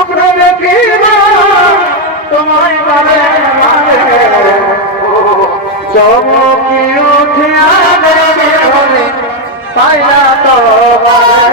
স্বপ্ন দেখি না তোমায় মানে চমকি উঠে আগে হলে তোমায়